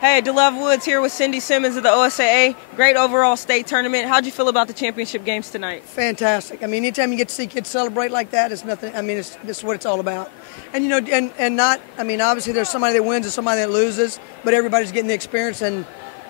Hey, DeLove Woods here with Cindy Simmons of the OSAA. Great overall state tournament. How'd you feel about the championship games tonight? Fantastic. I mean, anytime you get to see kids celebrate like that, it's nothing. I mean, this is what it's all about. And you know, and not. I mean, obviously there's somebody that wins and somebody that loses, but everybody's getting the experience, and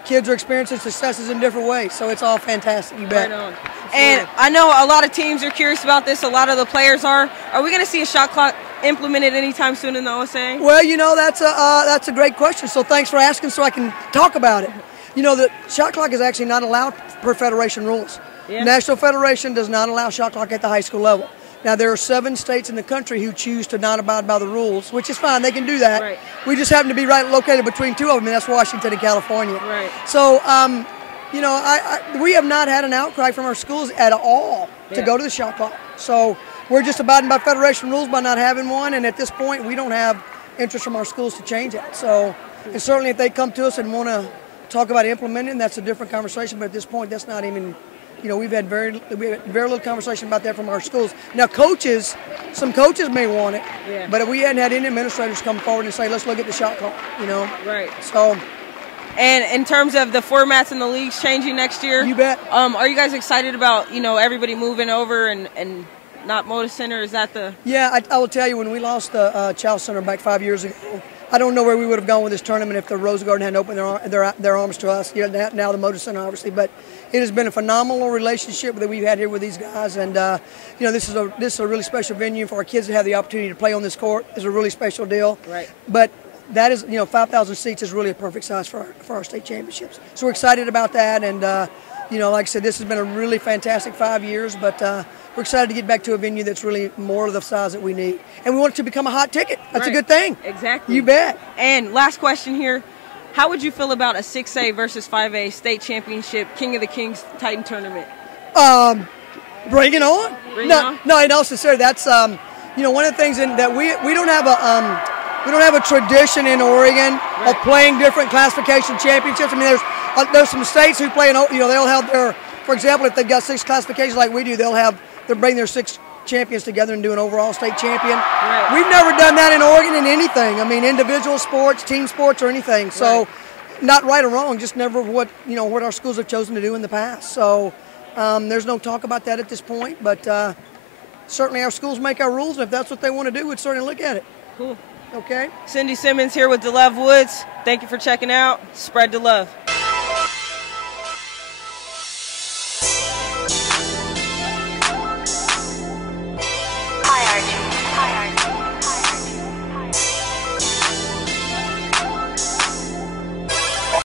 kids are experiencing successes in different ways. So it's all fantastic. You bet. Right on. And I know a lot of teams are curious about this. A lot of the players are. Are we going to see a shot clock implemented anytime soon in the OSAA? Well, you know, that's a great question. So thanks for asking, so I can talk about it. You know, the shot clock is actually not allowed per federation rules. Yeah. National Federation does not allow shot clock at the high school level. Now, there are 7 states in the country who choose to not abide by the rules, which is fine. They can do that. Right. We just happen to be right located between 2 of them, and that's Washington and California. Right. So, you know, we have not had an outcry from our schools at all to go to the shot clock. So we're just abiding by federation rules by not having one, and at this point, we don't have interest from our schools to change it. So, and certainly if they come to us and want to talk about implementing, that's a different conversation, but at this point, that's not even, you know, we've had very little conversation about that from our schools. Now, some coaches may want it, but we hadn't had any administrators come forward and say, let's look at the shot clock, you know. Right. So. And in terms of the formats and the leagues changing next year, you bet. Are you guys excited about, you know, everybody moving over and not Moda Center? Is that the? Yeah, I will tell you, when we lost the Child Center back 5 years ago, I don't know where we would have gone with this tournament if the Rose Garden hadn't opened their arms to us. You know, now the Moda Center, obviously, but it has been a phenomenal relationship that we've had here with these guys, and you know, this is a really special venue for our kids to have the opportunity to play on this court. It's a really special deal. Right. But that is, you know, 5,000 seats is really a perfect size for our state championships. So we're excited about that, and you know, like I said, this has been a really fantastic 5 years, but we're excited to get back to a venue that's really more of the size that we need. And we want it to become a hot ticket. That's a good thing. Exactly. You bet. And last question here. How would you feel about a 6A versus 5A state championship King of the Kings Titan tournament? Bring it on. Bring it on? No, in all sincerity, that's, you know, one of the things that we don't have a tradition in Oregon of playing different classification championships. I mean, there's some states who play, you know, they'll have their, for example, if they've got 6 classifications like we do, they'll bring their 6 champions together and do an overall state champion. Right. We've never done that in Oregon in anything. I mean, individual sports, team sports, or anything. So, not right or wrong, just never what our schools have chosen to do in the past. So, there's no talk about that at this point. But certainly, our schools make our rules, and if that's what they want to do, we'd certainly look at it. Cool. Okay. Cindy Simmons here with DeLove Woods. Thank you for checking out. Spread the love.